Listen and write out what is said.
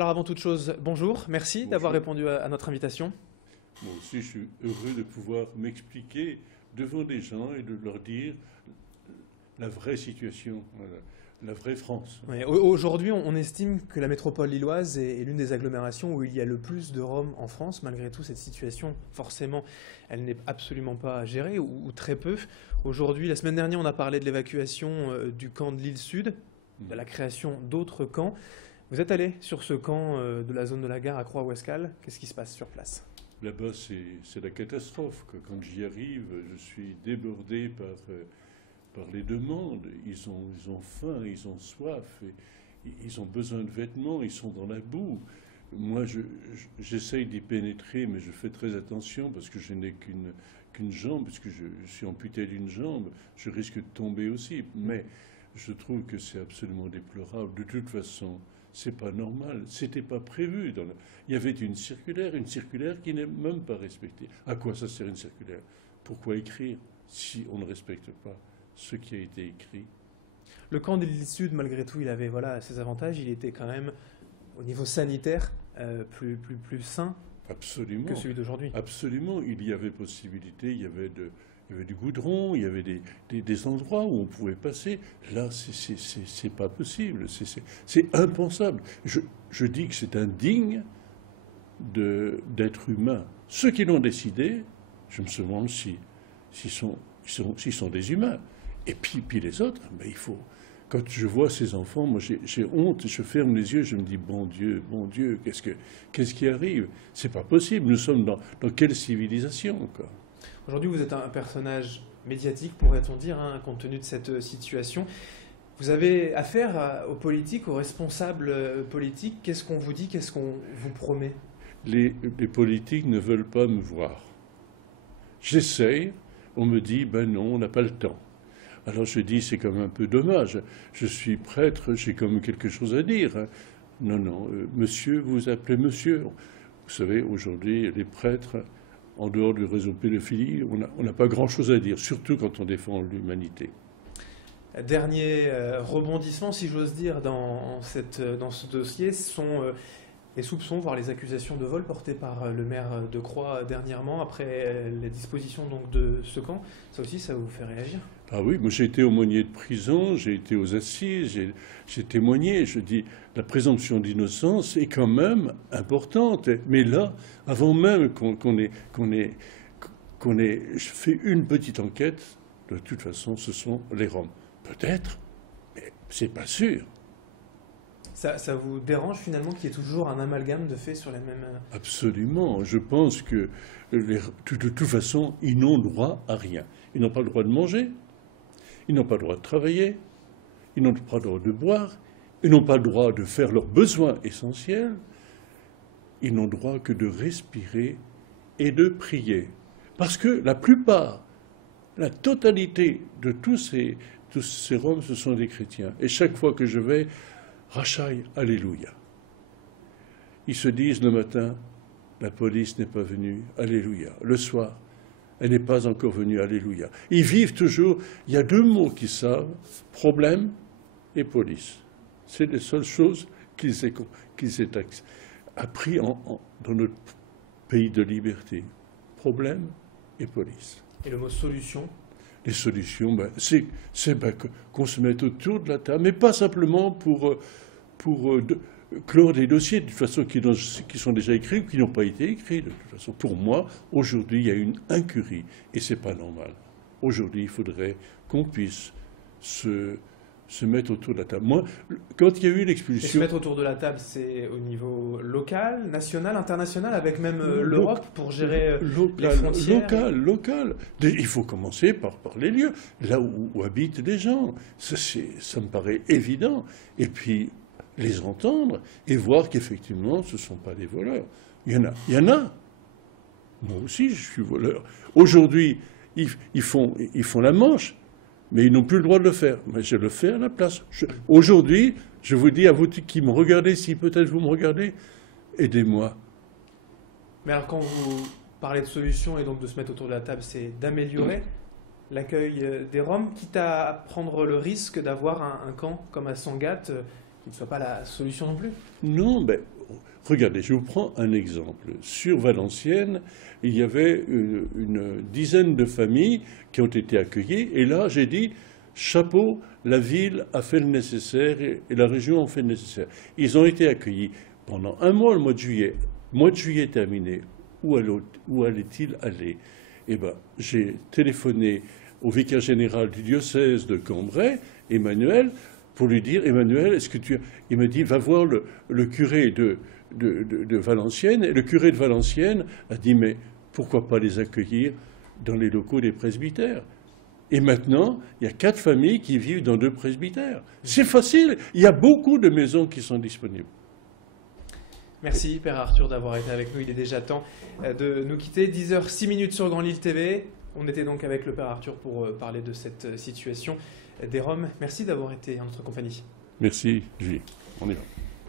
Alors avant toute chose, bonjour, merci Bonjour. d'avoir répondu à notre invitation. Moi aussi, je suis heureux de pouvoir m'expliquer devant des gens et de leur dire la vraie situation, voilà, la vraie France. Oui, aujourd'hui, on estime que la métropole lilloise est l'une des agglomérations où il y a le plus de Roms en France. Malgré tout, cette situation, forcément, elle n'est absolument pas gérée, ou très peu. Aujourd'hui, la semaine dernière, on a parlé de l'évacuation du camp de l'île Sud, de la création d'autres camps. Vous êtes allé sur ce camp de la zone de la gare à Croix-Ouescal. Qu'est-ce qui se passe sur place? Là-bas, c'est la catastrophe. Quand j'y arrive, je suis débordé par les demandes. Ils ont faim, ils ont soif, et ils ont besoin de vêtements, ils sont dans la boue. Moi, j'essaye d'y pénétrer, mais je fais très attention parce que je n'ai qu'une jambe, puisque je suis amputé d'une jambe, je risque de tomber aussi. Mais je trouve que c'est absolument déplorable. De toute façon, c'est pas normal, c'était pas prévu. Il y avait une circulaire qui n'est même pas respectée. À quoi ça sert une circulaire? Pourquoi écrire si on ne respecte pas ce qui a été écrit? Le camp de l'île Sud, malgré tout, il avait ses avantages. Il était quand même, au niveau sanitaire, plus sain Absolument. que celui d'aujourd'hui. Absolument, il y avait possibilité, il y avait du goudron, il y avait des endroits où on pouvait passer. Là, c'est pas possible, c'est impensable. Je dis que c'est indigne d'être humain. Ceux qui l'ont décidé, je me demande s'ils sont des humains. Et puis les autres, ben il faut. Quand je vois ces enfants, moi j'ai honte, je ferme les yeux, je me dis bon Dieu, qu'est-ce qui arrive? C'est pas possible. Nous sommes dans quelle civilisation, quoi? Aujourd'hui, vous êtes un personnage médiatique, pourrait-on dire, compte tenu de cette situation. Vous avez affaire aux politiques, aux responsables politiques. Qu'est-ce qu'on vous dit? Qu'est-ce qu'on vous promet? Les politiques ne veulent pas me voir. J'essaye, on me dit ben non, on n'a pas le temps. Alors je dis c'est quand même un peu dommage. Je suis prêtre, j'ai quand même quelque chose à dire. Non, monsieur, vous appelez monsieur. Vous savez, aujourd'hui, les prêtres, en dehors du réseau pédophilie, on n'a pas grand-chose à dire, surtout quand on défend l'humanité. Dernier rebondissement, si j'ose dire, dans ce dossier, sont les soupçons, voire les accusations de vol portées par le maire de Croix dernièrement, après la disposition donc, de ce camp. Ça aussi, ça vous fait réagir? Ah oui, moi j'ai été aumônier de prison, j'ai été aux assises, j'ai témoigné. Je dis, la présomption d'innocence est quand même importante. Mais là, avant même qu'on ait fait une petite enquête, de toute façon, ce sont les Roms. Peut-être, mais c'est pas sûr. Ça vous dérange finalement qu'il y ait toujours un amalgame de faits sur les mêmes... Absolument. Je pense que de toute façon, ils n'ont droit à rien. Ils n'ont pas le droit de manger, ils n'ont pas le droit de travailler, ils n'ont pas le droit de boire, ils n'ont pas le droit de faire leurs besoins essentiels, ils n'ont droit que de respirer et de prier. Parce que la plupart, la totalité de tous ces Roms, ce sont des chrétiens. Et chaque fois que je vais, Rachai, Alléluia. Ils se disent le matin, la police n'est pas venue, Alléluia. Le soir, elle n'est pas encore venue, Alléluia. Ils vivent toujours, il y a deux mots qu'ils savent, problème et police. C'est les seules choses qu'ils aient appris dans notre pays de liberté. Problème et police. Et le mot solution? Les solutions, c'est qu'on se mette autour de la table, mais pas simplement pour clore des dossiers, de toute façon, qui sont déjà écrits ou qui n'ont pas été écrits. De toute façon, pour moi, aujourd'hui, il y a une incurie, et c'est pas normal. Aujourd'hui, il faudrait qu'on puisse se mettre autour de la table. Moi, quand il y a eu l'expulsion... Et se mettre autour de la table, c'est au niveau local, national, international, avec même l'Europe pour gérer les frontières? Local. Il faut commencer par les lieux, là où habitent les gens. Ça me paraît évident. Et puis, les entendre et voir qu'effectivement, ce ne sont pas des voleurs. Il y en a. Moi aussi, je suis voleur. Aujourd'hui, ils font la manche. Mais ils n'ont plus le droit de le faire. Mais je le fais à la place. Aujourd'hui, je vous dis à vous qui me regardez, si peut-être vous me regardez, aidez-moi. Mais alors quand vous parlez de solution et donc de se mettre autour de la table, c'est d'améliorer l'accueil des Roms, quitte à prendre le risque d'avoir un camp comme à Sangatte qui ne soit pas la solution non plus. Non, mais regardez, je vous prends un exemple. Sur Valenciennes, il y avait une dizaine de familles qui ont été accueillies. Et là, j'ai dit, chapeau, la ville a fait le nécessaire et la région a fait le nécessaire. Ils ont été accueillis pendant un mois, le mois de juillet. Mois de juillet terminé. Où allait-il aller? Eh bien, j'ai téléphoné au vicaire général du diocèse de Cambrai, Emmanuel, pour lui dire, Emmanuel, est-ce que tu... Il m'a dit, va voir le curé de Valenciennes. Et le curé de Valenciennes a dit, mais pourquoi pas les accueillir dans les locaux des presbytères? Et maintenant, il y a 4 familles qui vivent dans 2 presbytères. C'est facile, il y a beaucoup de maisons qui sont disponibles. Merci Père Arthur d'avoir été avec nous. Il est déjà temps de nous quitter. 10h06 sur Grand Lille TV. On était donc avec le Père Arthur pour parler de cette situation des Roms. Merci d'avoir été en notre compagnie. Merci, Julie. On y va.